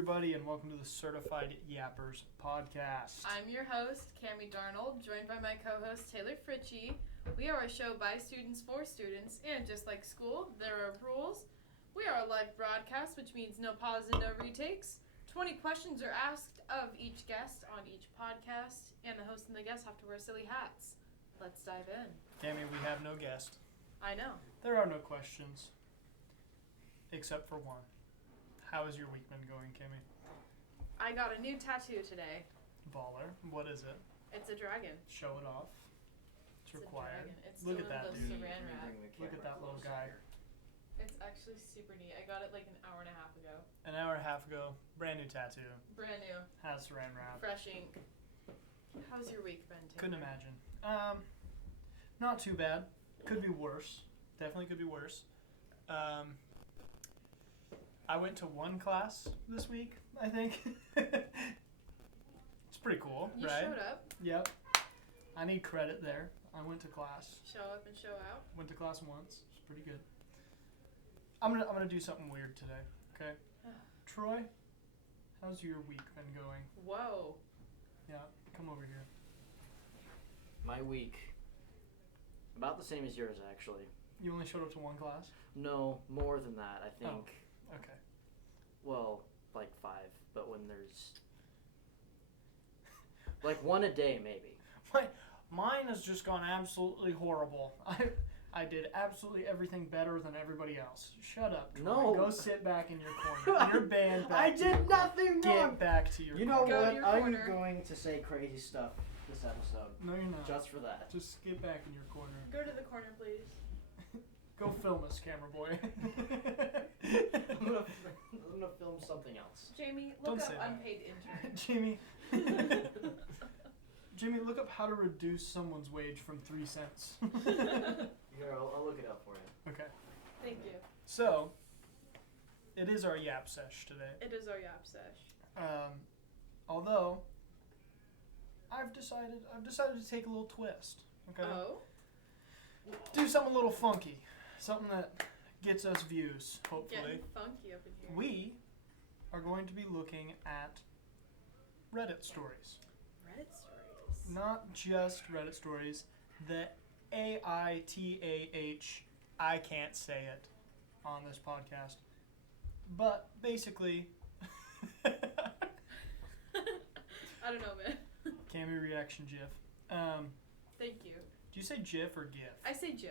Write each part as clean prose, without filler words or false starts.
everybody, and welcome to the Certified Yappers podcast. I'm your host, Kammie Darnold, joined by my co-host, Taylor Fritsche. We are a show by students for students, and just like school, there are rules. We are a live broadcast, which means no pauses and no retakes. 20 questions are asked of each guest on each podcast, and the host and the guest have to wear silly hats. Let's dive in. Kammie, we have no guest. I know. There are no questions, except for one. How has your week been going, Kammie? I got a new tattoo today. Baller. What is it? It's a dragon. Show it off. It's required. It's Look still at that in the dude. saran wrap. Look at that little guy. It's actually super neat. I got it like an hour and a half ago. An hour and a half ago, brand new tattoo. Brand new. Has saran wrap. Fresh ink. How's your week been, Taylor? Couldn't imagine. Not too bad. Could be worse. Definitely could be worse. I went to one class this week, I think. It's pretty cool, You right? showed up. Yep. I need credit there. I went to class. Show up and show out. Went to class once. It's pretty good. I'm gonna do something weird today. Okay. Troy, how's your week been going? Whoa. Yeah, come over here. My week, about the same as yours, actually. You only showed up to one class? No, more than that. I think. Oh, okay. Well, like 5, but when there's like one a day, maybe. Mine has just gone absolutely horrible. I did absolutely everything better than everybody else. Shut up, Troy. No. Go sit back in your corner. You're banned back. I did nothing wrong. Get back to your You know corner. Go to what? your I'm corner. going to say crazy stuff this episode, No, you're not. just for that. Just get back in your corner. Go to the corner, please. Go film us, camera boy. I'm gonna film something else. Jamie, Don't look say up that. unpaid intern. Jamie, look up how to reduce someone's wage from 3 cents. Here, I'll look it up for you. Okay. Thank you. So, it is our Yap Sesh today. It is our Yap Sesh. Although, I've decided to take a little twist. Okay. Oh? Do something a little funky, something that gets us views. Hopefully, Getting funky up in here. we are going to be looking at Reddit stories. Reddit stories. Not just Reddit stories. The AITAH. I can't say it on this podcast, but basically. I don't know, man. Kammie reaction GIF. Thank you. Do you say GIF or GIF? I say GIF.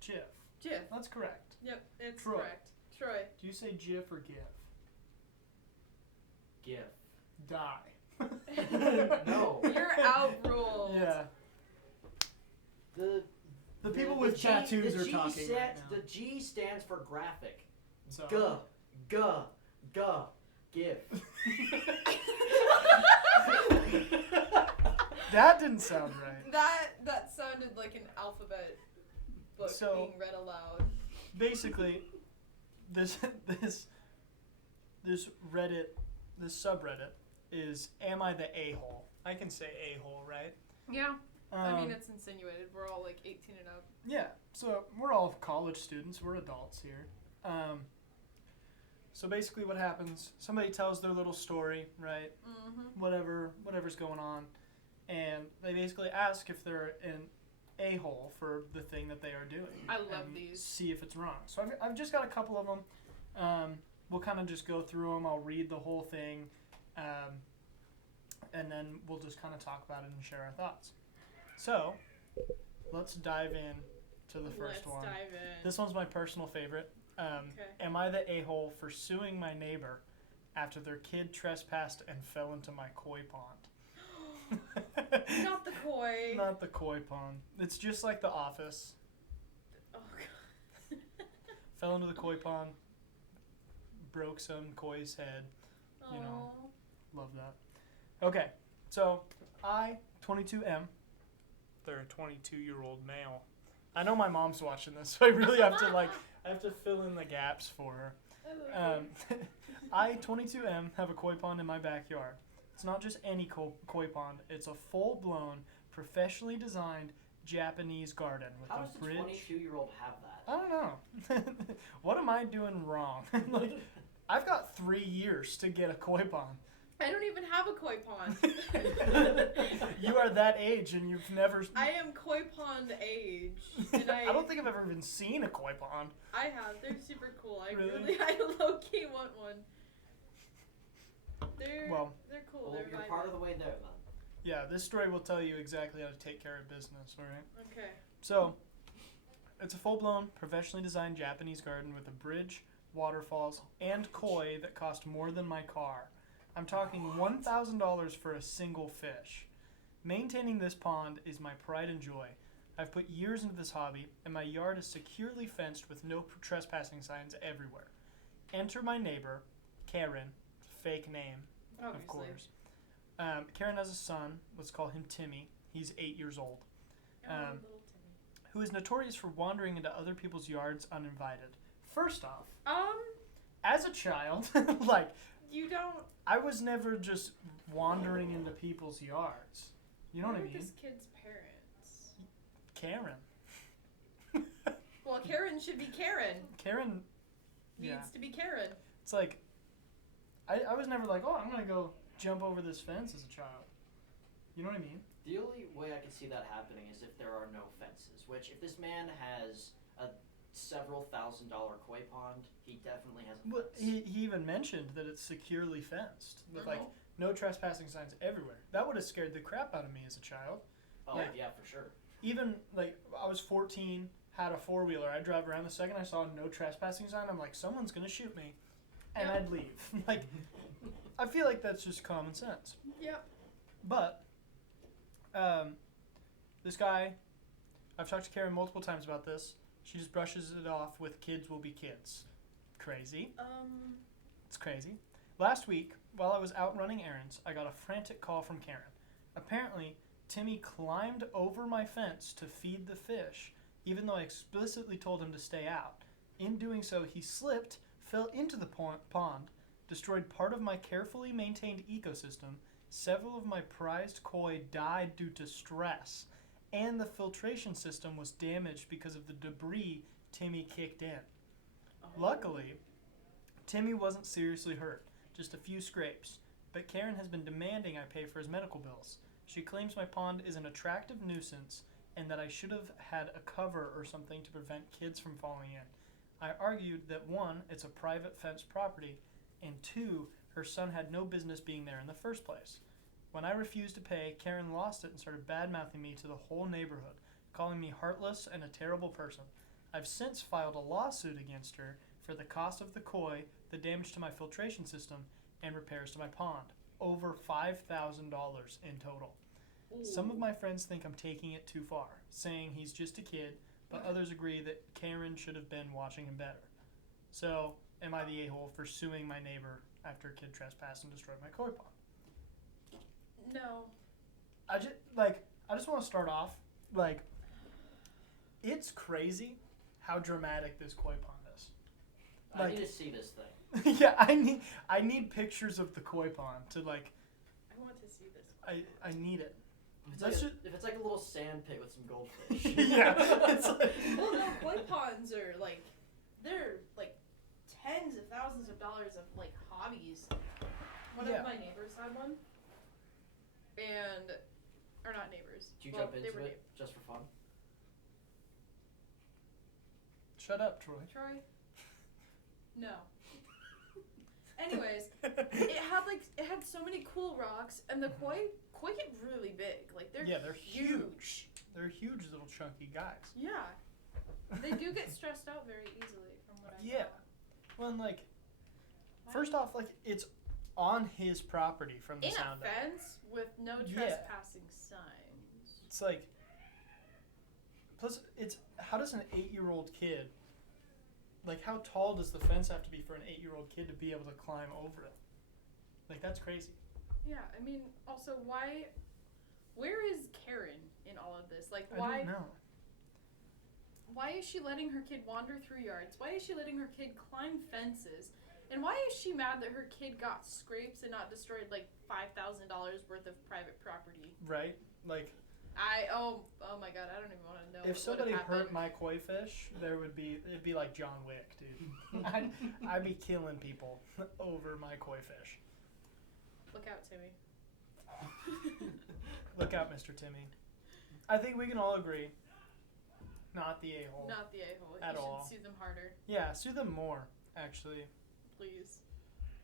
GIF. GIF. That's correct. Yep, it's Troy. correct. Troy. Do you say GIF or GIF? GIF. Die. No. You're outruled. Yeah. The people with G, tattoos the are G talking right now. The G stands for graphic. So, GIF. that didn't sound right. That sounded like an alphabet book So- being read aloud. Basically, this Reddit, this subreddit is "Am I the a-hole?" I can say a-hole, right? Yeah. I mean, Um, it's insinuated. We're all like 18 and up. Yeah, so we're all college students. We're adults here. So basically what happens, somebody tells their little story, right? Mm-hmm. Whatever's going on. And they basically ask if they're an a-hole for the thing that they are doing. I love and these. See if it's wrong. So I've just got a couple of them. We'll kind of just go through them. I'll read the whole thing. And then we'll just kind of talk about it and share our thoughts. So, let's dive in to the 1st one. Let's dive in. This one's my personal favorite. Okay. Am I the a-hole for suing my neighbor after their kid trespassed and fell into my koi pond? Not the koi. Not the koi pond. It's just like The Office. Oh, God. Fell into the koi pond, broke some koi's head. You know. Love that. Okay, so I, 22M, they're a 22-year-old male. I know my mom's watching this, so I really have to I have to fill in the gaps for her. I, 22M, have a koi pond in my backyard. It's not just any koi pond. It's a full-blown, professionally designed Japanese garden with How a does a bridge. 22-year-old have that? I don't know. What am I doing wrong? I've got 3 years to get a koi pond. I don't even have a koi pond. You are that age and you've never... I am koi pond age. And I don't think I've ever even seen a koi pond. I have. They're super cool. I Really? I low-key want one. They're cool. Well, They're you're vibrant. part of the way there, then. Yeah, this story will tell you exactly how to take care of business, alright? Okay. So, it's a full-blown, professionally designed Japanese garden with a bridge, waterfalls, and koi that cost more than my car. I'm talking $1,000 for a single fish. Maintaining this pond is my pride and joy. I've put years into this hobby, and my yard is securely fenced with no trespassing signs everywhere. Enter my neighbor, Karen, fake name, Obviously. of course. Karen has a son, let's call him Timmy. He's 8 years old. Little Timmy. Who is notorious for wandering into other people's yards uninvited. First off, as a child, like, you don't... I was never just wandering into people's yards. You know what I mean? This kid's parents. Karen. Well, Karen should be Karen. Karen, yeah. Needs to be Karen. It's like, I was never like, oh, I'm going to go jump over this fence as a child. You know what I mean? The only way I can see that happening is if there are no fences, which if this man has a several $1,000 koi pond, he definitely has a fence. But he even mentioned that it's securely fenced with like no trespassing signs everywhere. That would have scared the crap out of me as a child. Oh, Like, yeah, for sure. even like I was 14, had a 4-wheeler. I'd drive around. The second I saw no trespassing sign, I'm like, someone's gonna shoot me, and Yeah. I'd leave. Like, I feel like that's just common sense. Yep. But this guy, I've talked to Karen multiple times about this. She just brushes it off with "kids will be kids." Crazy. It's crazy. Last week, while I was out running errands, I got a frantic call from Karen. Apparently, Timmy climbed over my fence to feed the fish, even though I explicitly told him to stay out. In doing so, he slipped, fell into the pond, destroyed part of my carefully maintained ecosystem, several of my prized koi died due to stress, and the filtration system was damaged because of the debris Timmy kicked in. Luckily, Timmy wasn't seriously hurt, just a few scrapes, but Karen has been demanding I pay for his medical bills. She claims my pond is an attractive nuisance and that I should have had a cover or something to prevent kids from falling in. I argued that 1, it's a private fenced property, and 2, her son had no business being there in the first place. When I refused to pay, Karen lost it and started bad-mouthing me to the whole neighborhood, calling me heartless and a terrible person. I've since filed a lawsuit against her for the cost of the koi, the damage to my filtration system, and repairs to my pond. Over $5,000 in total. Ooh. Some of my friends think I'm taking it too far, saying he's just a kid, but others agree that Karen should have been watching him better. So, am I the a-hole for suing my neighbor after a kid trespassed and destroyed my koi pond? No. I just want to start off, it's crazy how dramatic this koi pond is. I need to see this thing. Yeah, I need pictures of the koi pond to I want to see this. I need it. If it's like a little sand pit with some goldfish. Yeah, it's like, Well, no, koi ponds are they're tens of thousands of dollars of hobbies. One Yeah. of my neighbors had one, or not neighbors. Do you well, jump they into were it just for fun? shut up, Troy. Troy? No. Anyways, it had so many cool rocks, and the koi get really big. They're huge. They're huge little chunky guys. Yeah. They do get stressed out very easily, from what I Yeah. know. Well, and first off, it's on his property from the In a sound of it. fence with no trespassing signs. It's plus how does an 8-year-old kid, how tall does the fence have to be for an 8-year-old kid to be able to climb over it? That's crazy. Yeah, I mean, also, where is Karen in all of this? I Why don't know. why is she letting her kid wander through yards? Why is she letting her kid climb fences? And why is she mad that her kid got scrapes and not destroyed $5,000 worth of private property? Right? Oh my god, I don't even want to know. If somebody hurt my koi fish, it'd be like John Wick, dude. I'd be killing people over my koi fish. Look out, Timmy. Look out, Mr. Timmy. I think we can all agree, not the a-hole. Not the a-hole. At you all. should sue them harder. Yeah, sue them more, actually. Please.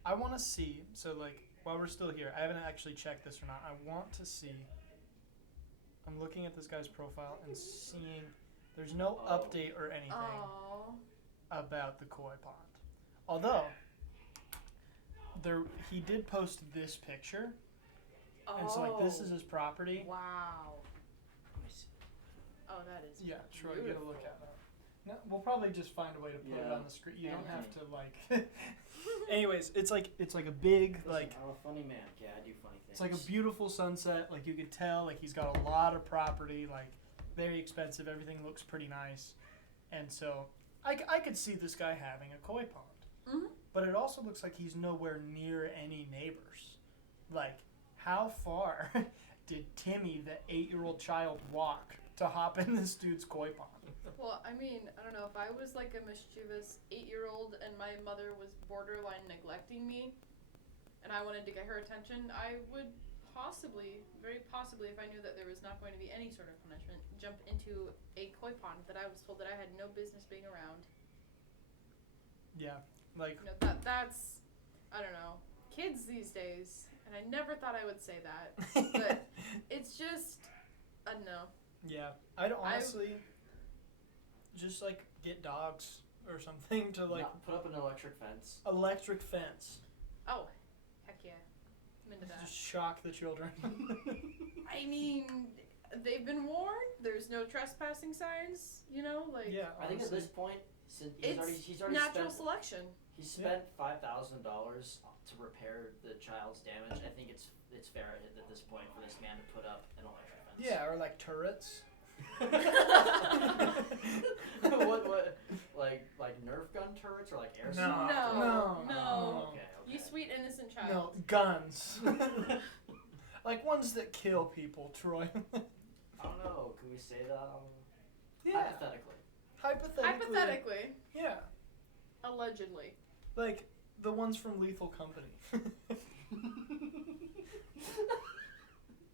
I want to see, so like, while we're still here, I haven't actually checked this or not. I want to see. I'm looking at this guy's profile and seeing there's no update or anything about the koi pond. Although, he did post this picture. And so, like, this is his property. Wow. Let me see. Oh, that is Troy, beautiful. get a look at that. No, we'll probably just find a way to put it on the screen. You don't have to, like... Anyways, it's like a big, like... I'm a funny man. Yeah, I do funny things. It's like a beautiful sunset. Like, you could tell, like, he's got a lot of property. Like, very expensive. Everything looks pretty nice. And so, I could see this guy having a koi pond. Mm-hmm. But it also looks like he's nowhere near any neighbors. Like, how far did Timmy, the 8-year-old child, walk to hop in this dude's koi pond? Well, I mean, I don't know. If I was like a mischievous 8-year-old and my mother was borderline neglecting me and I wanted to get her attention, I would possibly, very possibly, if I knew that there was not going to be any sort of punishment, jump into a koi pond that I was told that I had no business being around. Yeah, like... You know, that's, I don't know, kids these days, and I never thought I would say that, but it's just, I don't know. Yeah, I'd honestly just, like, get dogs or something to, like... Put up an electric fence. Electric fence. Oh, heck yeah. I'm into that. Just shock the children. I mean, they've been warned. There's no trespassing signs, you know, like... Yeah, I think at this point, since he's already natural spent, selection. He spent $5,000 to repair the child's damage. I think it's fair at this point for this man to put up an electric fence. Yeah, or like turrets. what like Nerf gun turrets or like airsoft? No. Okay. You sweet innocent child. No, guns. Like ones that kill people, Troy. I don't know. Can we say that? Yeah. Hypothetically. Hypothetically. Yeah. Allegedly. Like the ones from Lethal Company.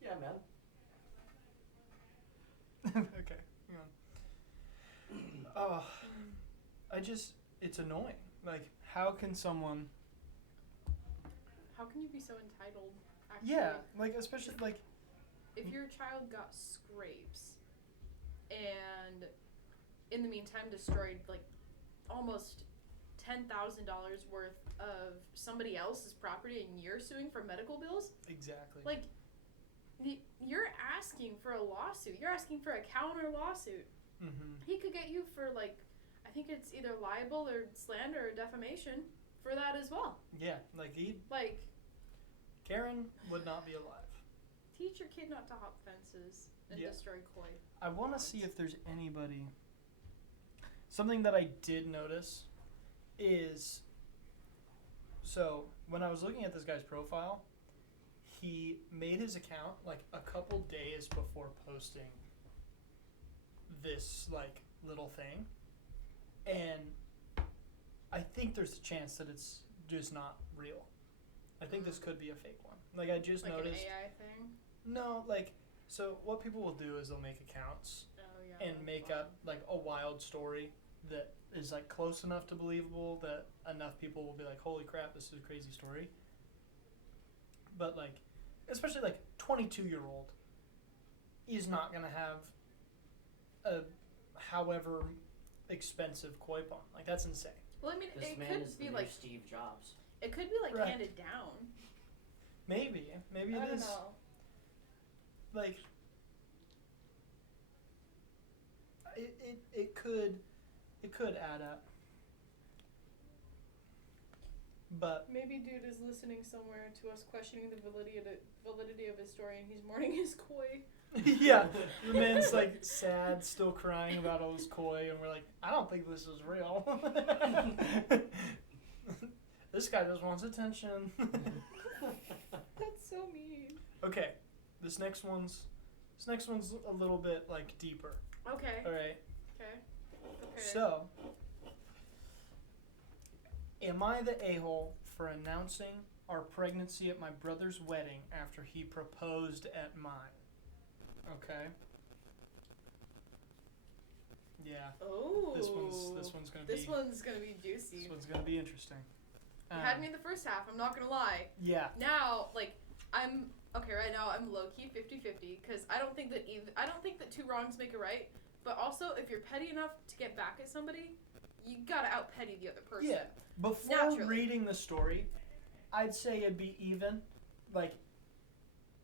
Yeah, man. Okay. Yeah. Oh, it's annoying. Like, how can someone... How can you be so entitled, actually? Yeah, like, especially, like... If your child got scrapes and in the meantime destroyed, like, almost $10,000 worth of somebody else's property and you're suing for medical bills? Exactly. Like, you're asking for a lawsuit. You're asking for a counter lawsuit. Mm-hmm. He could get you for, like, I think it's either libel or slander or defamation for that as well. Yeah, like Karen would not be alive. Teach your kid not to hop fences and destroy koi. I want to see if there's anybody... Something that I did notice is... So, when I was looking at this guy's profile, he made his account, like, a couple days before posting this, like, little thing. And I think there's a chance that it's just not real. I think this could be a fake one. Like, I just noticed... Like an AI thing? No, like, so what people will do is they'll make accounts and make up, like, a wild story that is, like, close enough to believable that enough people will be like, holy crap, this is a crazy story. But, like, especially, like, 22-year-old is not going to have a however expensive koi pond. Like, that's insane. Well, I mean, This it man could is be the like... new Steve Jobs. It could be, like, Right. handed down. Maybe I it don't is. know. Like, it could add up. But Maybe dude is listening somewhere to us questioning the validity of his story and he's mourning his koi. yeah, the man's like sad, still crying about all his koi, and we're like, I don't think this is real. This guy just wants attention. That's so mean. Okay, this next one's This next one's a little bit like deeper. Okay. All right. Okay. So, am I the a-hole for announcing our pregnancy at my brother's wedding after he proposed at mine? Okay. Yeah. Oh. This one's gonna be. This one's gonna be juicy. This one's gonna be interesting. You had me in the first half. I'm not gonna lie. Yeah. Now, I'm okay. Right now, I'm low key 50-50 because I don't think that two wrongs make a right. But also, if you're petty enough to get back at somebody, you gotta out petty the other person. Yeah. Before reading the story, I'd say it'd be even.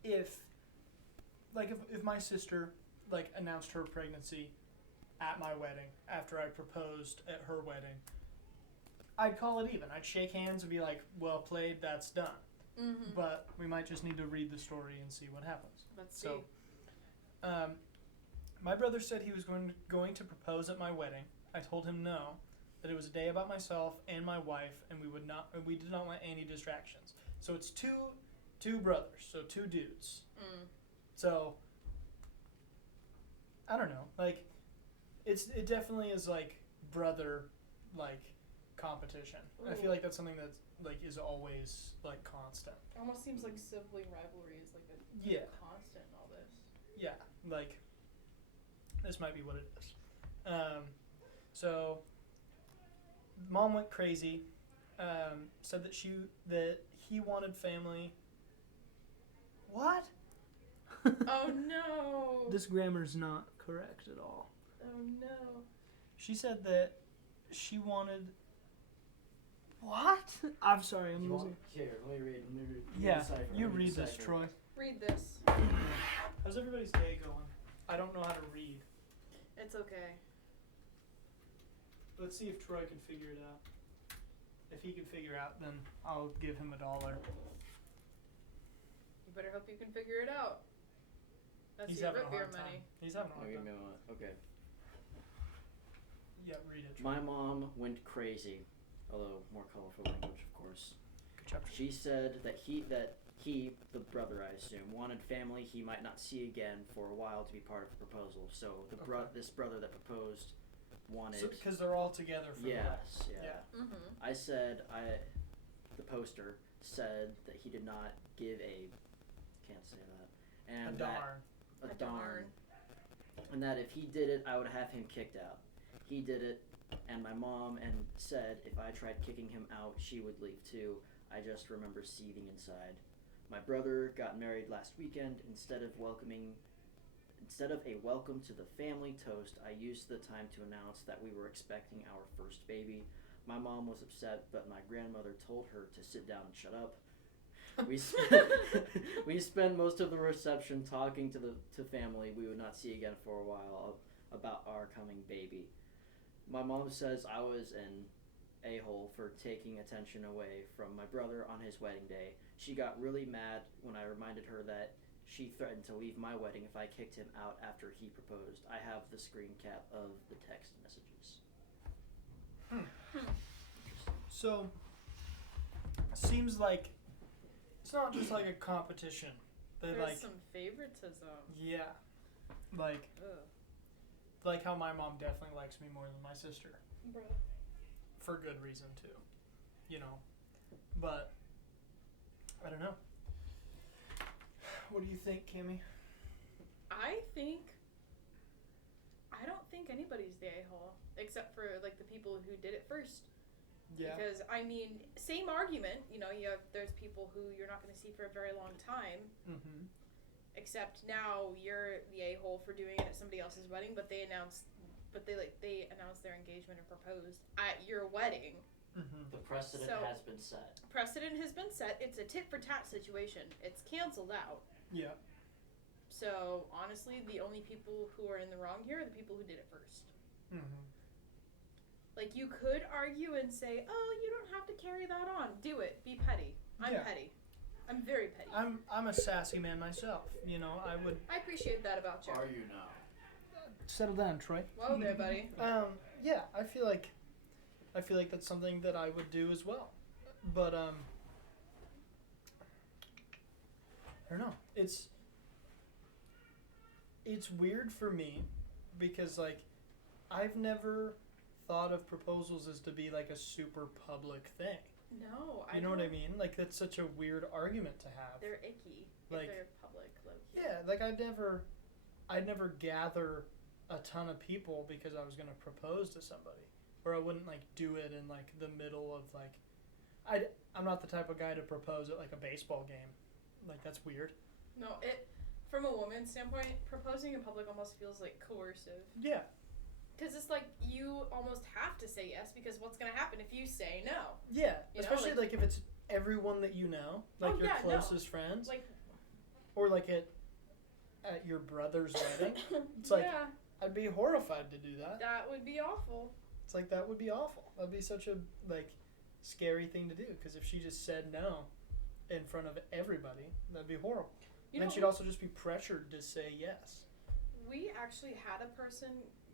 If my sister announced her pregnancy at my wedding after I proposed at her wedding, I'd call it even. I'd shake hands and be like, well played, that's done. Mm-hmm. But we might just need to read the story and see what happens. Let's see. My brother said he was going to propose at my wedding. I told him no, that it was a day about myself and my wife, and we did not want any distractions. So it's two brothers, so two dudes. Mm. So I don't know, it definitely is brother competition. Ooh. I feel like that's something that is always constant. Almost seems like sibling rivalry is Yeah. constant in all this. Yeah, this might be what it is. So mom went crazy. Said that he wanted family. What? Oh no. This grammar's not correct at all. Oh no. She said that she wanted. What? I'm sorry, I'm losing. Here, let me read. Yeah, you read this, Troy. Read this. How's everybody's day going? I don't know how to read. It's okay. Let's see if Troy can figure it out. If he can figure out, then I'll give him $1. You better hope you can figure it out. That's He's your having a root beer hard time. money. He's having a hard Give time. me a moment. Okay. Yeah, read it. Troy. My mom went crazy, although more colorful language, of course. Good job. She said that he, the brother I assume, wanted family he might not see again for a while to be part of the proposal. So this brother that proposed wanted. Because they're all together for the wedding. Yes, yeah. Mm-hmm. I said the poster said that he did not give can't say that. And a darn. A darn. And that if he did it, I would have him kicked out. He did it, and my mom said if I tried kicking him out, she would leave too. I just remember seething inside. My brother got married last weekend. Instead of a welcome to the family toast, I used the time to announce that we were expecting our first baby. My mom was upset, but my grandmother told her to sit down and shut up. We spent most of the reception talking to family we would not see again for a while about our coming baby. My mom says I was an a-hole for taking attention away from my brother on his wedding day. She got really mad when I reminded her that she threatened to leave my wedding if I kicked him out after he proposed. I have the screen cap of the text messages. So, seems like it's not just a competition. They There's some favoritism. Yeah. Ugh. How my mom definitely likes me more than my sister. Bro. For good reason, too. But, I don't know. What do you think, Kammie? I don't think anybody's the a-hole except for the people who did it first. Yeah. Because same argument. There's people who you're not going to see for a very long time. Mm-hmm. Except now you're the a-hole for doing it at somebody else's wedding, but they announced their engagement and proposed at your wedding. Mm-hmm. The precedent has been set. Precedent has been set. It's a tit for tat situation. It's canceled out. Yeah. So honestly, the only people who are in the wrong here are the people who did it first. Mm-hmm. You could argue and say, "Oh, you don't have to carry that on. Do it. Be petty." I'm petty. I'm very petty. I'm a sassy man myself. I appreciate that about you. Are you now? Settle down, Troy. Whoa there, buddy. Yeah, I feel like that's something that I would do as well. But I don't know. it's weird for me because, like, I've never thought of proposals as to be, like, a super public thing. No, You know what I mean? Like, that's such a weird argument to have. They're icky Like, if they're public, low-key. Yeah, like, I'd never gather a ton of people because I was going to propose to somebody. Or I wouldn't, like, do it in, like, the middle of, like... I'm not the type of guy to propose at, like, a baseball game. Like, that's weird. No, from a woman's standpoint, proposing in public almost feels, like, coercive. Yeah. Because it's like you almost have to say yes because what's going to happen if you say no? Yeah, you especially, know, like, if it's everyone that you know. Like, your closest friends. Like... Or, like, at your brother's wedding. It's like, yeah. I'd be horrified to do that. That would be awful. It's like, that would be awful. That'd be such a, like, scary thing to do. Because if she just said no in front of everybody, that'd be horrible. And then she'd also just be pressured to say yes. We actually had a person,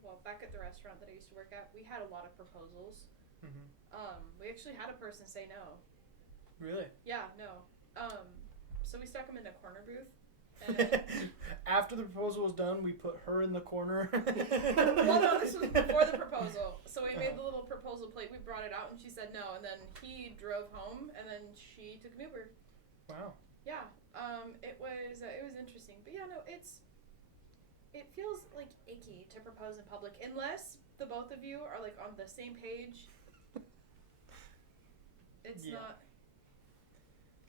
well, back at the restaurant that I used to work at, we had a lot of proposals. Mm-hmm. We actually had a person say no. Really? Yeah, no. So we stuck him in a corner booth. And after the proposal was done, we put her in the corner. well, no, this was before the proposal. So we made the little proposal plate. We brought it out, and she said no. And then he drove home, and then she took an Uber. Wow. Yeah. It was interesting, but yeah, no, it feels like icky to propose in public unless the both of you are like on the same page. It's not.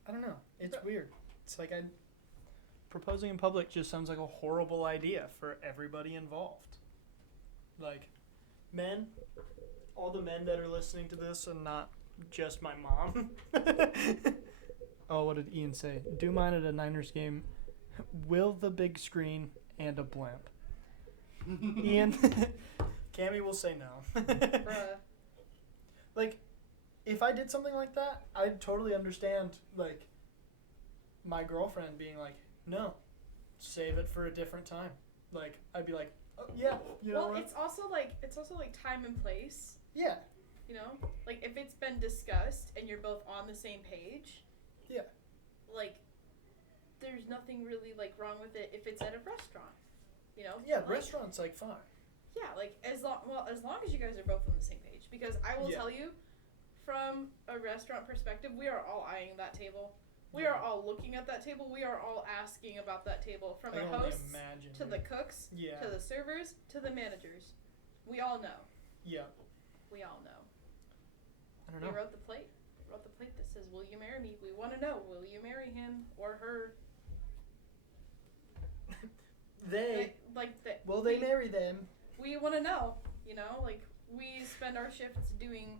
I don't know. It's weird. It's like proposing in public just sounds like a horrible idea for everybody involved. Like, men, all the men that are listening to this and not just my mom. Oh, what did Ian say? Do mine at a Niners game. Will the big screen and a blimp. Ian, Kammie will say no. Bruh. Like, if I did something like that, I'd totally understand, like, my girlfriend being like, no, save it for a different time. Like, I'd be like, oh, yeah, you know well, what? it's also like time and place. Yeah. You know? Like, if it's been discussed and you're both on the same page. Yeah. Like, there's nothing really, like, wrong with it if it's at a restaurant. You know? Yeah, like, restaurants, like, fine. Yeah, like, as long as you guys are both on the same page. Because I will tell you, from a restaurant perspective, we are all eyeing that table. We are all looking at that table. We are all asking about that table. From the hosts to the cooks to the servers to the managers. We all know. Yeah. We all know. I don't know. We wrote the plate. We wrote the plate that says, will you marry me? We want to know, will you marry him or her? Will they marry them? We want to know, you know? Like, we spend our shifts doing...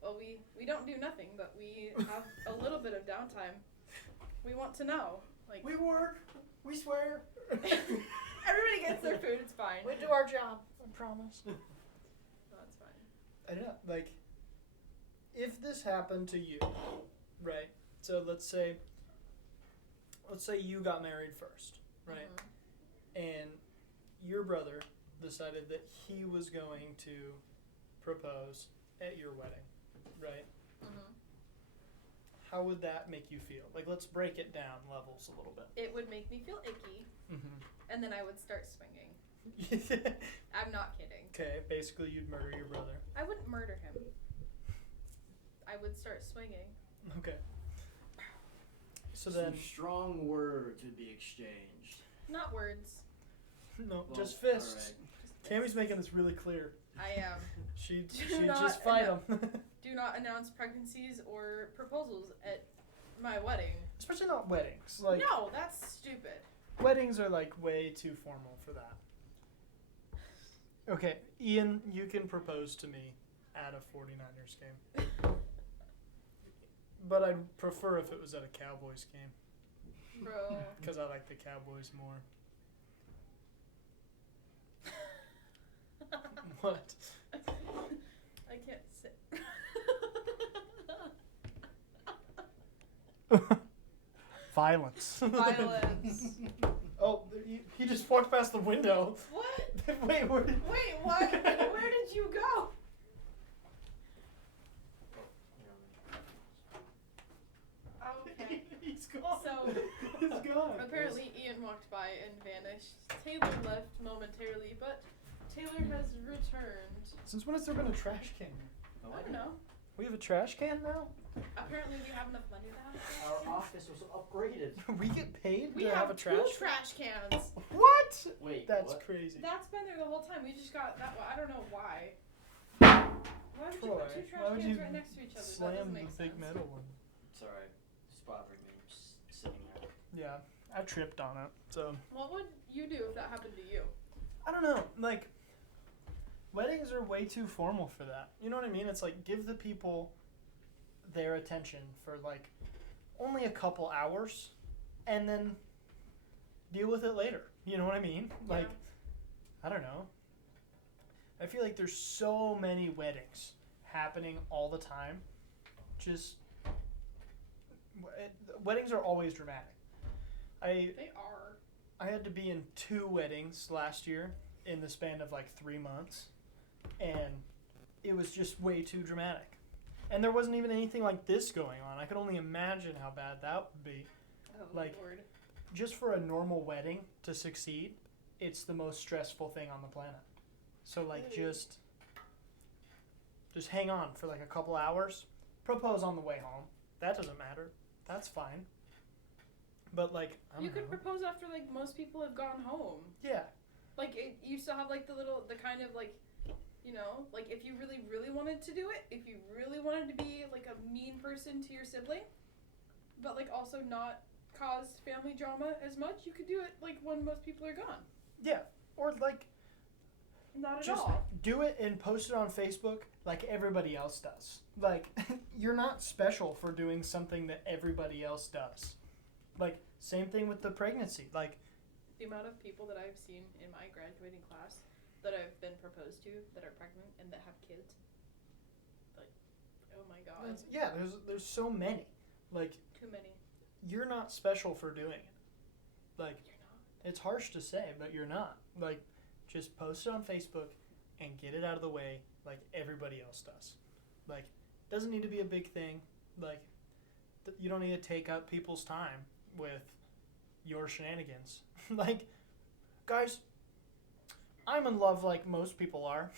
Well, we don't do nothing, but we have a little bit of downtime. We want to know. Like, we work. We swear. Everybody gets their food. It's fine. We do our job. I promise. No, it's fine. I don't know. Like, if this happened to you, right? So let's say you got married first, right? Mm-hmm. And your brother decided that he was going to propose at your wedding. Right? Mm-hmm. How would that make you feel? Like, let's break it down levels a little bit. It would make me feel icky, and then I would start swinging. I'm not kidding. Okay, basically you'd murder your brother. I wouldn't murder him. I would start swinging. Okay. So Some then... strong words would be exchanged. Not words. No, well, just fists. Right. Kammie's making this really clear. I am. She'd just fight him. Do not announce pregnancies or proposals at my wedding. Especially not weddings. Like, no, that's stupid. Weddings are, like, way too formal for that. Okay, Ian, you can propose to me at a 49ers game. But I'd prefer if it was at a Cowboys game. Bro. Because I like the Cowboys more. What? I can't sit. Violence. Violence. Oh, he just walked past the window. What? Wait, what? Where did you go? Okay. He's gone. So. He's gone. fuck? Apparently, Ian walked by and vanished. Taylor left momentarily, but Taylor has returned. Since when has there been a trash can? Oh, I don't know. We have a trash can now? Apparently, we have enough money to have a trash Our can. office was upgraded. We get paid We to have have a trash two trash cans. What? Wait, That's what? crazy. That's been there the whole time. We just got that one. I don't know why. Why would you put Troy, two why trash would cans you right next to each other? That Slam doesn't the make big sense. metal one. Sorry, it's bothering me. I'm just sitting there. Yeah, I tripped on it. So What would you do if that happened to you? I don't know. Like, weddings are way too formal for that. You know what I mean? It's like give the people their attention for like only a couple hours, and then deal with it later. You know what I mean? Like, I don't know. I feel like there's so many weddings happening all the time. Just weddings are always dramatic. They are. I had to be in 2 weddings last year in the span of like 3 months, and it was just way too dramatic. And there wasn't even anything like this going on. I could only imagine how bad that would be. Oh, Like, Lord. Just for a normal wedding to succeed, it's the most stressful thing on the planet. So like just hang on for like a couple hours, propose on the way home. That doesn't matter. That's fine. But like, I don't You could know. propose after like most people have gone home. Yeah. Like you still have like the kind of like, you know, like if you really, really wanted to do it, if you really wanted to be like a mean person to your sibling, but like also not cause family drama as much, you could do it like when most people are gone. Yeah. Or like Not at just all. do it and post it on Facebook like everybody else does. Like you're not special for doing something that everybody else does. Like same thing with the pregnancy. Like The amount of people that I've seen in my graduating class that I've been proposed to that are pregnant and that have kids. Like, oh my god. yeah, there's so many. Like Too many. you're not special for doing it. Like You're not. it's harsh to say, but you're not. Like just post it on Facebook and get it out of the way like everybody else does. Like doesn't need to be a big thing. Like you don't need to take up people's time with your shenanigans. Like guys, I'm in love like most people are.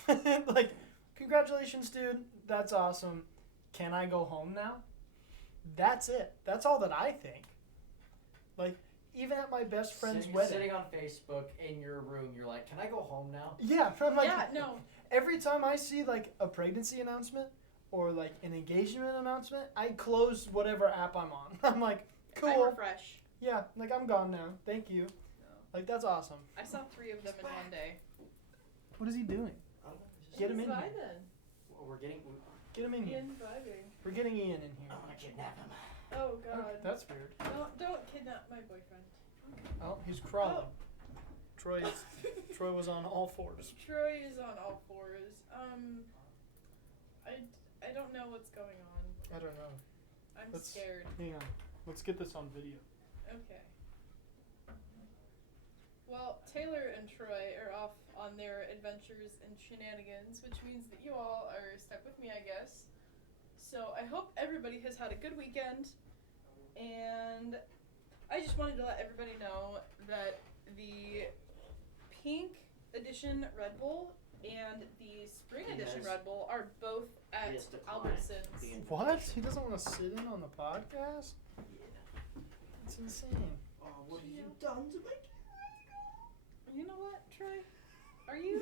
Like congratulations, dude. That's awesome. Can I go home now? That's it. That's all that I think. Like even at my best friend's wedding. Sitting on Facebook in your room, you're like, "Can I go home now?" Yeah, I'm like, Yeah, no. every time I see like a pregnancy announcement or like an engagement announcement, I close whatever app I'm on. I'm like, I cool. refresh. Yeah, like I'm gone now. Thank you. No. Like that's awesome. I saw 3 of them in one day. What is he doing? I don't know, it's just- Get him in here. Vibing. Well, we're getting. Get him in here. Ian vibing. We're getting Ian in here. I want to kidnap him. Oh Oh, god. that's weird. Don't kidnap my boyfriend. Oh, he's crawling. Troy was on all fours. Troy is on all fours. I don't know what's going on. I don't know. I'm Let's- scared. Hang on. Let's get this on video. Okay. Well, Taylor and Troy are off on their adventures and shenanigans, which means that you all are stuck with me, I guess. So I hope everybody has had a good weekend, and I just wanted to let everybody know that the pink edition Red Bull and the spring He edition has- Red Bull are both at he has declined Albertsons. the What? He doesn't want to sit in on the podcast? Yeah. That's insane. Oh, what have you done to make? You know what, Troy? Are you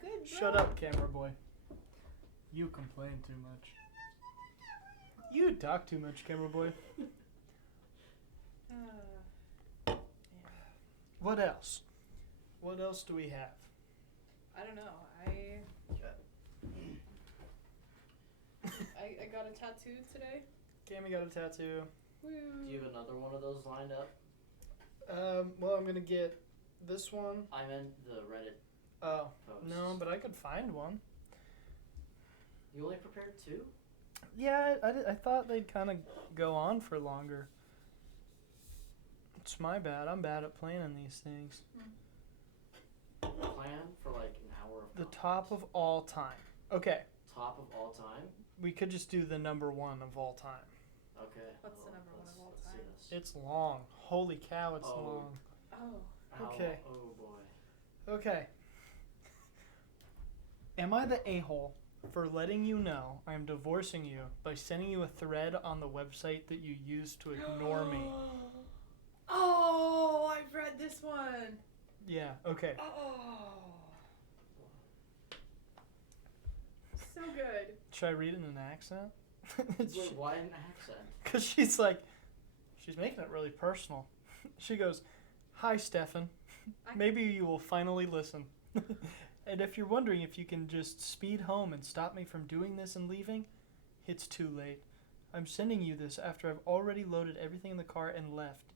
good, bro? Shut up, camera boy. You complain too much. You talk too much, camera boy. What else? What else do we have? I don't know. I got a tattoo today. Cammy got a tattoo. Woo. Do you have another one of those lined up? Well, I'm gonna get this one. I meant the Reddit Oh, post. no, but I could find one. You only prepared 2? Yeah, I thought they'd kind of go on for longer. It's my bad. I'm bad at planning these things. Plan for like an hour of The content. top of all time. Okay, Top of all time? we could just do the number 1 of all time. Okay. What's the number one let's of all see time? this. It's long. Holy cow, it's long. Oh. Okay. Oh boy. Okay. Am I the a-hole for letting you know I am divorcing you by sending you a thread on the website that you used to ignore me? Oh, I've read this one. Yeah, okay. Oh. So good. Should I read it in an accent? Wait, why an accent? Because she's making it really personal. She goes, "Hi, Stefan. Maybe you will finally listen. And if you're wondering if you can just speed home and stop me from doing this and leaving, it's too late. I'm sending you this after I've already loaded everything in the car and left.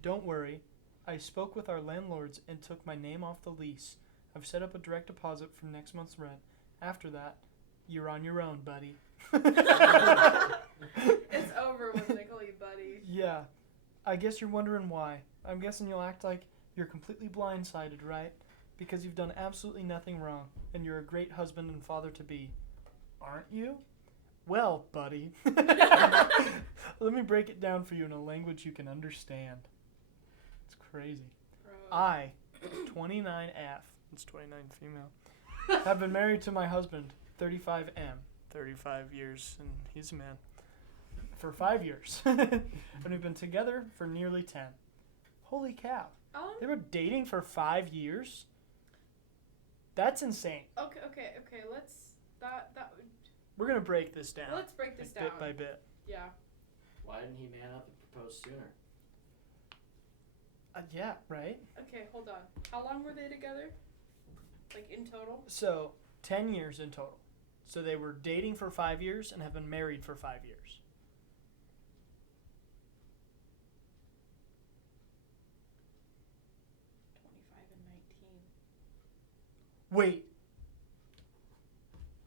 Don't worry. I spoke with our landlords and took my name off the lease. I've set up a direct deposit for next month's rent. After that, you're on your own, buddy." It's over when they call you buddy. Yeah. I guess you're wondering why. I'm guessing you'll act like you're completely blindsided, right? Because you've done absolutely nothing wrong, and you're a great husband and father-to-be. Aren't you? Well, buddy. Let me break it down for you in a language you can understand. It's crazy. Bro. I, 29F, it's 29 female, have been married to my husband, 35M, 35 years, and he's a man, for 5 years. And we've been together for nearly 10. Holy cow. They were dating for 5 years? That's insane. Okay. Let's We're going to break this down. let's break this down. Bit by bit. Yeah. Why didn't he man up and propose sooner? Yeah, right? Okay, hold on. How long were they together? Like in total? So, 10 years in total. So they were dating for 5 years and have been married for 5 years. Wait.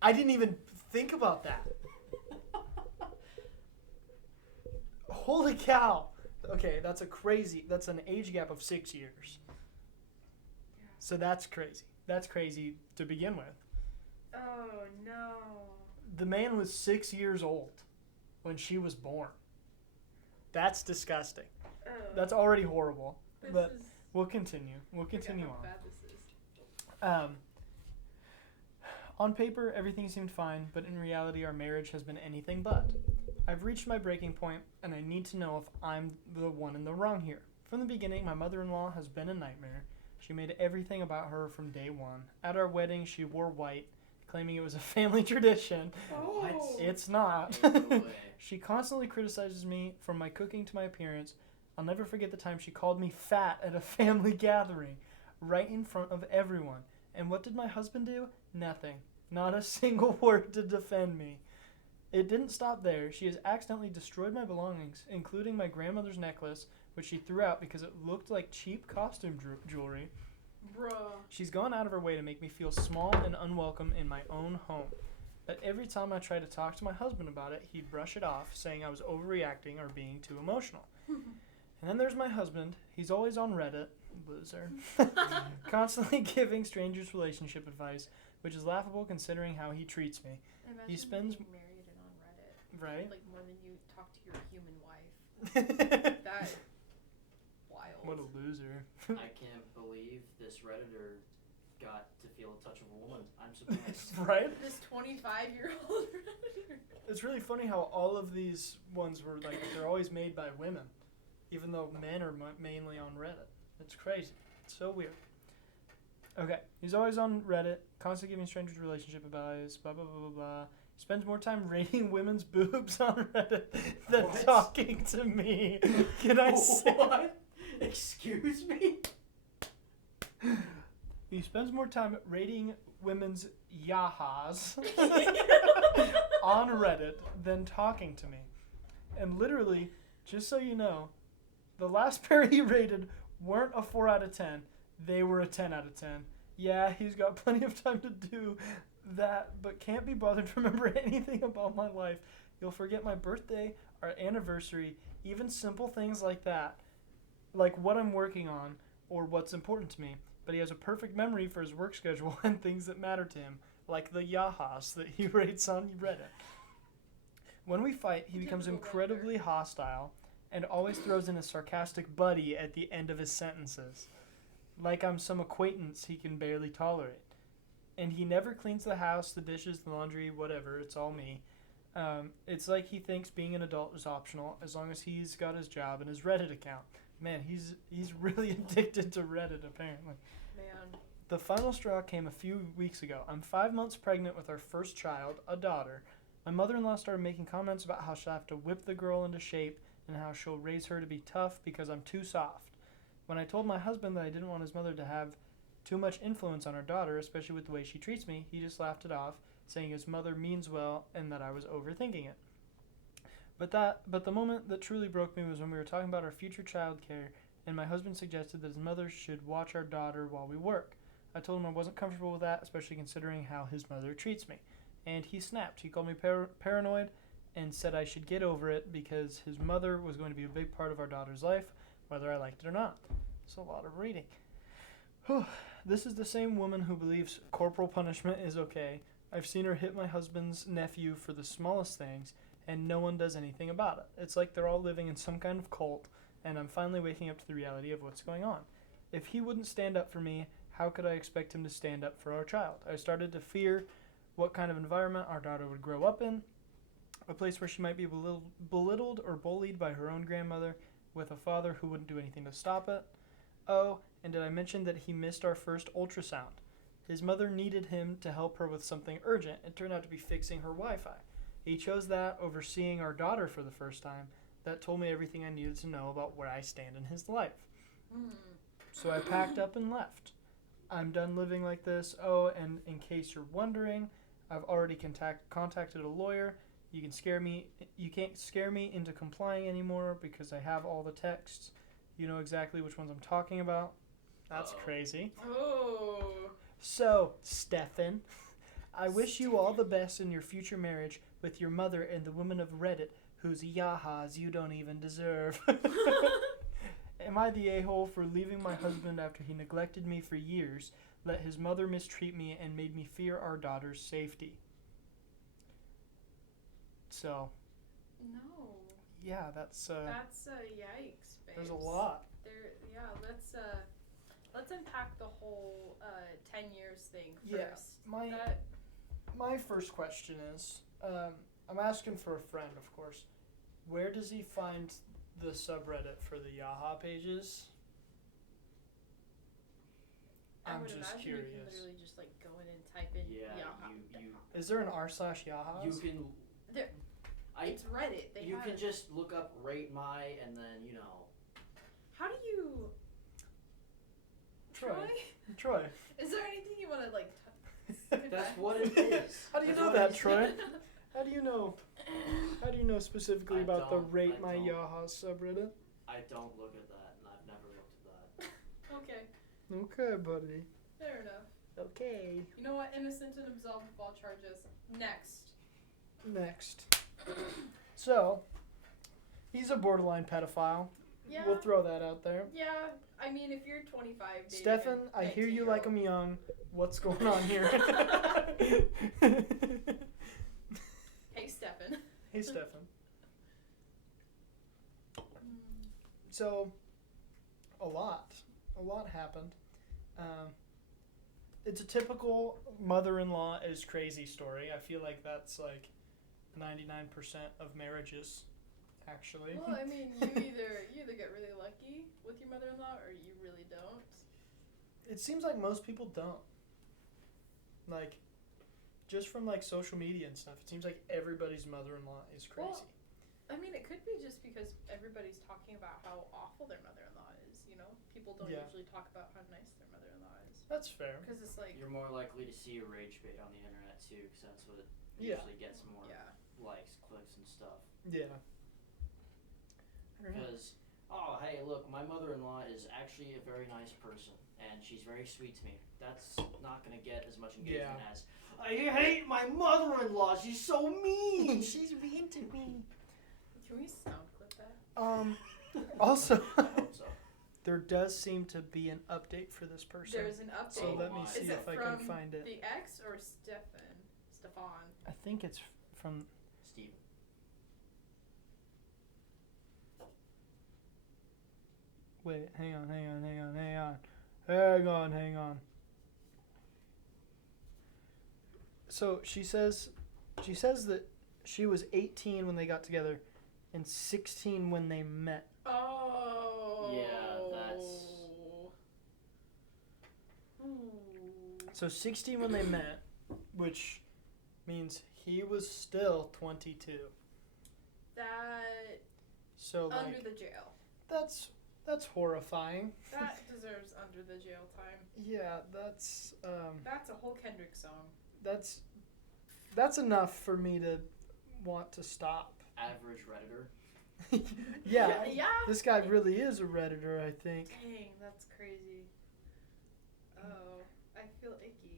I didn't even think about that. Holy cow. Okay, that's an age gap of 6 years. Yeah. So that's crazy. That's crazy to begin with. Oh, no. The man was 6 years old when she was born. That's disgusting. Oh. That's already horrible. But This is... we'll continue. We'll continue how on. bad this is. On paper, everything seemed fine, but in reality, our marriage has been anything but. I've reached my breaking point, and I need to know if I'm the one in the wrong here. From the beginning, my mother-in-law has been a nightmare. She made everything about her from day one. At our wedding, she wore white, claiming it was a family tradition. Oh. It's not. No way. She constantly criticizes me from my cooking to my appearance. I'll never forget the time she called me fat at a family gathering, right in front of everyone. And what did my husband do? Nothing. Not a single word to defend me. It didn't stop there. She has accidentally destroyed my belongings, including my grandmother's necklace, which she threw out because it looked like cheap costume jewelry. Bruh. She's gone out of her way to make me feel small and unwelcome in my own home. But every time I try to talk to my husband about it, he'd brush it off, saying I was overreacting or being too emotional. And then there's my husband. He's always on Reddit. Loser. Constantly giving strangers relationship advice, which is laughable considering how he treats me. Imagine He spends... being married and on Reddit. Right? Like more than you talk to your human wife. That... Wild. What a loser. I can't believe this Redditor got to feel a touch of a woman. I'm surprised. Right? This 25-year-old Redditor. It's really funny how all of these ones were like, they're always made by women, even though men are mainly on Reddit. It's crazy. It's so weird. Okay, he's always on Reddit, constantly giving strangers relationship advice, blah, blah, blah, blah, blah. He spends more time rating women's boobs on Reddit than What? talking to me. Can I say? What? Excuse me? He spends more time rating women's yahas on Reddit than talking to me. And literally, just so you know, the last pair he rated weren't a 4 out of 10. They were a 10 out of 10. Yeah, he's got plenty of time to do that, but can't be bothered to remember anything about my life. You'll forget my birthday, our anniversary, even simple things like that, like what I'm working on or what's important to me. But he has a perfect memory for his work schedule and things that matter to him, like the yahas that he rates on Reddit. When we fight, he becomes incredibly hostile and always throws in a sarcastic buddy at the end of his sentences. Like I'm some acquaintance he can barely tolerate. And he never cleans the house, the dishes, the laundry, whatever. It's all me. It's like he thinks being an adult is optional as long as he's got his job and his Reddit account. Man, he's really addicted to Reddit, apparently. Man. The final straw came a few weeks ago. I'm 5 months pregnant with our first child, a daughter. My mother-in-law started making comments about how she'll have to whip the girl into shape and how she'll raise her to be tough because I'm too soft. When I told my husband that I didn't want his mother to have too much influence on our daughter, especially with the way she treats me, he just laughed it off, saying his mother means well and that I was overthinking it. But the moment that truly broke me was when we were talking about our future child care, and my husband suggested that his mother should watch our daughter while we work. I told him I wasn't comfortable with that, especially considering how his mother treats me. And he snapped. He called me paranoid and said I should get over it because his mother was going to be a big part of our daughter's life, whether I liked it or not. It's a lot of reading. This is the same woman who believes corporal punishment is okay. I've seen her hit my husband's nephew for the smallest things, and no one does anything about it. It's like they're all living in some kind of cult, and I'm finally waking up to the reality of what's going on. If he wouldn't stand up for me, how could I expect him to stand up for our child? I started to fear what kind of environment our daughter would grow up in, a place where she might be belittled or bullied by her own grandmother, with a father who wouldn't do anything to stop it. Oh, and did I mention that he missed our first ultrasound? His mother needed him to help her with something urgent. It turned out to be fixing her Wi-Fi. He chose that over seeing our daughter for the first time. That told me everything I needed to know about where I stand in his life. So I packed up and left. I'm done living like this. Oh, and in case you're wondering, I've already contacted a lawyer. You can't scare me into complying anymore because I have all the texts. You know exactly which ones I'm talking about. That's crazy. Oh. So, Stefan, I wish you all the best in your future marriage with your mother and the woman of Reddit whose yahas you don't even deserve. Am I the a-hole for leaving my husband after he neglected me for years, let his mother mistreat me, and made me fear our daughter's safety? So. No. Yeah, that's a yikes, babes. There's a lot. Let's unpack the whole 10 years thing first. Yeah, my first question is, I'm asking for a friend, of course. Where does he find the subreddit for the Yaha pages? I'm just curious. You can literally just like go in and type in Yaha. Is there an r/Yahas? You can. It's Reddit. You can just look up rate my and then How do you? Troy. Is there anything you want to like? That's what it is. How do you know that, Troy? How do you know? How do you know specifically about the Rate My Yaha subreddit? I don't look at that, and I've never looked at that. Okay. Okay, buddy. Fair enough. Okay. You know what? Innocent and absolved of all charges. Next. So, he's a borderline pedophile. Yeah. We'll throw that out there. Yeah. I mean, if you're 25, Stefan, I hear you like I'm young. What's going on here? Hey, Stefan. Hey, Stefan. So, a lot happened. It's a typical mother-in-law is crazy story. I feel like that's like 99% of marriages, actually. Well, I mean, you either get really lucky with your mother-in-law or you really don't. It seems like most people don't. Like, just from like social media and stuff, it seems like everybody's mother-in-law is crazy. Well, I mean, it could be just because everybody's talking about how awful their mother-in-law is, you know? People don't usually talk about how nice their mother-in-law is. That's fair. Because it's like... You're more likely to see a rage bait on the internet, too, because that's what usually gets more likes, clicks, and stuff. Yeah. Because, hey, look, my mother-in-law is actually a very nice person, and she's very sweet to me. That's not going to get as much engagement as, I hate my mother-in-law, she's so mean! She's mean to me. Can we sound clip that? Also, I hope so. There does seem to be an update for this person. There's an update. So let me see if I can find it. The ex or Stefan? I think it's from Steven. Wait, hang on. So she says that she was 18 when they got together and 16 when they met. Oh. Yeah, that's... So 16 when they met, which means he was still 22. That... So like, under the jail. That's horrifying. That deserves under the jail time. Yeah, that's a whole Kendrick song. That's enough for me to want to stop. Average Redditor. Yeah. Yeah. This guy really is a Redditor, I think. Dang, that's crazy. Oh, I feel icky.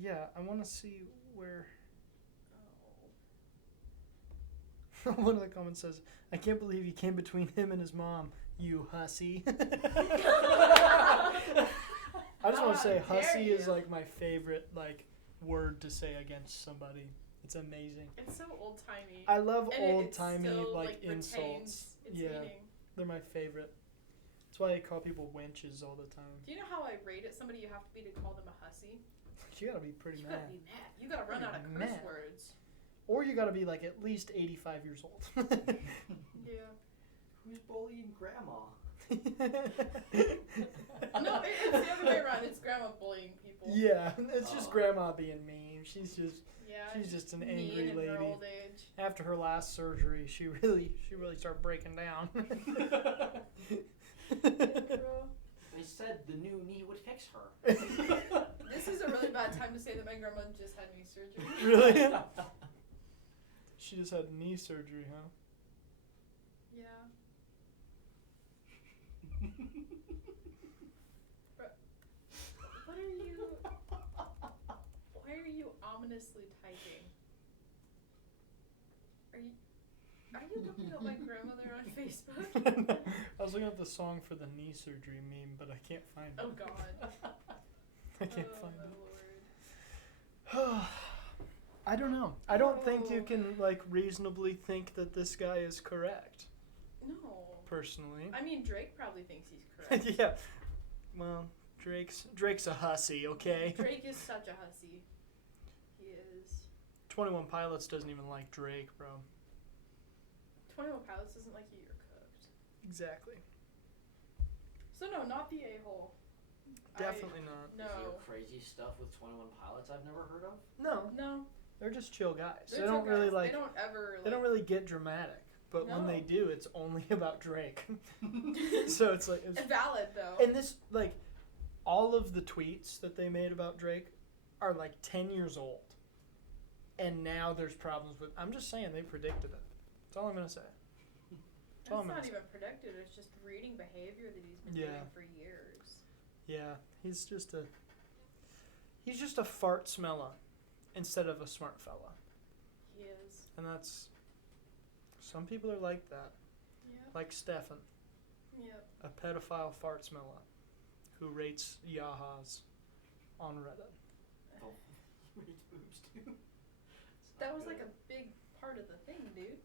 Yeah, I want to see where... Oh. One of the comments says, I can't believe you came between him and his mom, you hussy. I just want to say How dare hussy is you. like my favorite like word to say against somebody. It's amazing. It's so old-timey. I love And old-timey it still, like retains insults. its Yeah, meaning. they're my favorite. That's why I call people wenches all the time. Do you know how irate at somebody you have to be to call them a hussy? You gotta be pretty You mad. gotta be mad. You gotta run out of curse Mad. words. Or you gotta be like at least 85 years old. Yeah. Who's bullying Grandma? No, it's the other way around. It's grandma bullying people. Yeah, it's just grandma being mean. She's just an mean angry in lady. her old age. After her last surgery, she really started breaking down. They said the new knee would fix her. This is a really bad time to say that my grandma just had knee surgery. Really? She just had knee surgery, huh? Yeah. What are you? Why are you ominously typing? Are you looking at my grandmother on Facebook? I was looking at the song for the knee surgery meme, but I can't find it. Oh God. I can't find my it. Lord. I don't know. I don't think you can like reasonably think that this guy is correct. No. Personally. I mean, Drake probably thinks he's correct. Yeah. Well, Drake's a hussy, okay? Drake is such a hussy. He is. 21 Pilots doesn't even like Drake, bro. 21 Pilots doesn't like you, you're cooked. Exactly. So no, not the a-hole. Definitely not. No. Is there crazy stuff with 21 Pilots I've never heard of? No. No. They're just chill guys. They're They don't chill really guys. like. They don't ever. They don't really get dramatic, but when No. they do, it's only about Drake. So it's like. It's valid though. And this like, all of the tweets that they made about Drake are like 10 years old, and now there's problems with. I'm just saying they predicted it. That's all I'm gonna say. It's not even predicted. It's just reading behavior that he's been doing for years. Yeah, he's just a fart smeller instead of a smart fella. He is. And that's, some people are like that. Yep. Like Stefan, Yep. a pedophile fart smeller who rates Yahas on Reddit. Reads boobs too. That was like a big part of the thing, dude.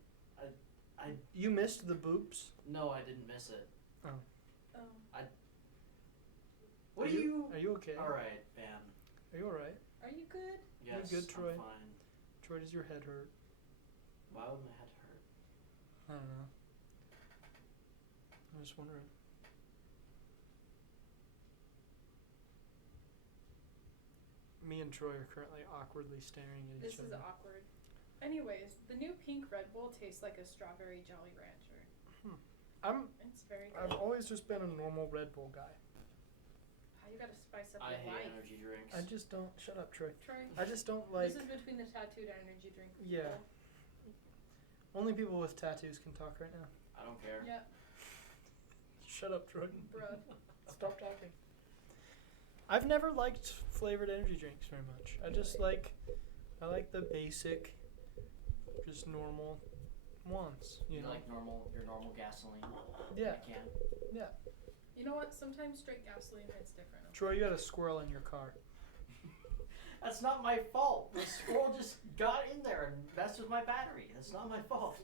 You missed the boops? No, I didn't miss it. Oh. What are you? Are you okay? Alright, man. Are you alright? Are you good? Yes, good, Troy? I'm fine. Troy, does your head hurt? Why would my head hurt? I don't know. I'm just wondering. Me and Troy are currently awkwardly staring at This each is other. awkward. Anyways, the new pink Red Bull tastes like a strawberry Jolly Rancher. It's very good. I've always just been a normal Red Bull guy. You gotta spice up I your hate life. energy drinks. I just don't. Shut up, Troy. Troy, I just don't like. this is between the tattooed energy drink. Yeah. people. Only people with tattoos can talk right now. I don't care. Yeah, Shut up, Troy. bruh. Stop talking. I've never liked flavored energy drinks very much. I just like, I like the basic, just normal ones. You know. Like your normal gasoline. Yeah. I can. Yeah. You know what? Sometimes straight gasoline hits different. Okay? Troy, you had a squirrel in your car. That's not my fault. The squirrel just got in there and messed with my battery. That's not my fault.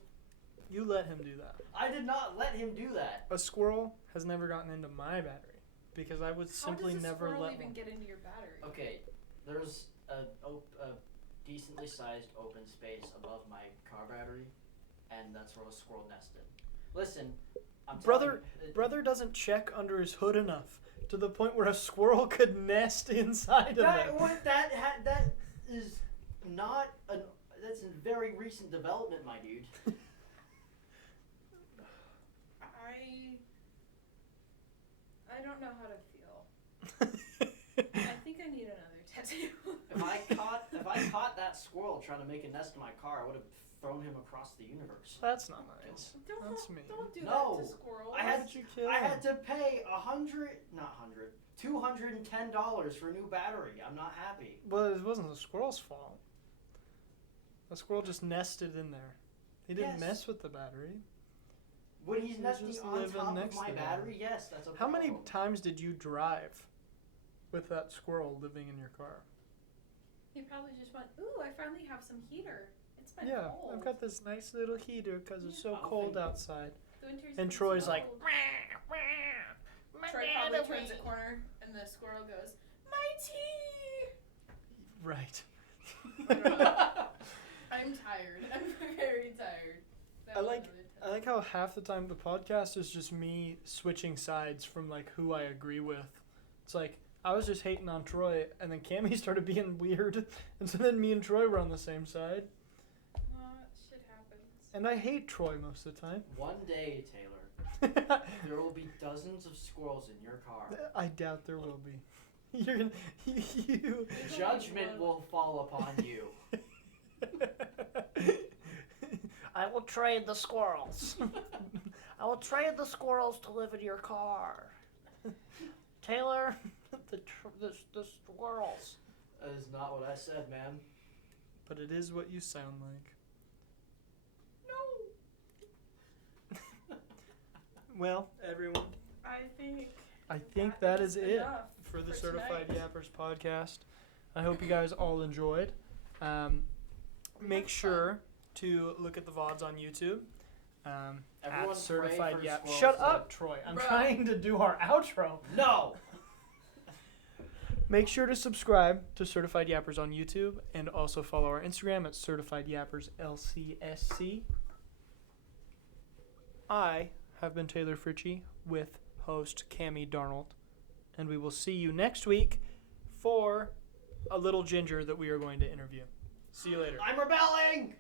You let him do that. I did not let him do that. A squirrel has never gotten into my battery because I would simply never let How does a squirrel even one. get into your battery? Okay, there's a decently sized open space above my car battery, and that's where a squirrel nested. Listen, Brother doesn't check under his hood enough to the point where a squirrel could nest inside of it. That is not an. That's a very recent development, my dude. I don't know how to feel. I think I need another tattoo. If I caught that squirrel trying to make a nest in my car, I would have thrown him across the universe. That's not nice. That's mean. Don't do No. that to squirrels. I had to to pay $210 for a new battery. I'm not happy. Well, it wasn't the squirrel's fault. The squirrel just nested in there. He didn't mess with the battery. When he's nesting just on living top of next my to him. battery, yes, that's a How problem. many times did you drive with that squirrel living in your car? He probably just went, ooh, I finally have some heater. It's been Yeah, cold. I've got this nice little heater because it's so I cold think- outside. The winter's And been Troy's so like, cold. Troy probably turns a corner and the squirrel goes, my tea! Right. I'm tired. I'm very tired. That I was like another I like how half the time the podcast is just me switching sides from like who I agree with. It's like I was just hating on Troy, and then Kammie started being weird, and so then me and Troy were on the same side. Shit happens. And I hate Troy most of the time. One day, Taylor, there will be dozens of squirrels in your car. I doubt there will be. You're gonna you. Judgment will fall upon you. I will trade the squirrels. I will trade the squirrels to live in your car. Taylor, the squirrels. That is not what I said, man. But it is what you sound like. No! Well, everyone, I think that is it enough for the for Certified tonight. Yappers podcast. I hope you guys all enjoyed. Make sure to look at the VODs on YouTube. Everyone At Certified pray for Yap. squirrels Shut to- up, Troy. I'm Bruh. trying to do our outro. No! Make sure to subscribe to Certified Yappers on YouTube and also follow our Instagram at Certified Yappers LCSC. I have been Taylor Fritsche with host Kammie Darnold, and we will see you next week for a little ginger that we are going to interview. See you later. I'm rebelling!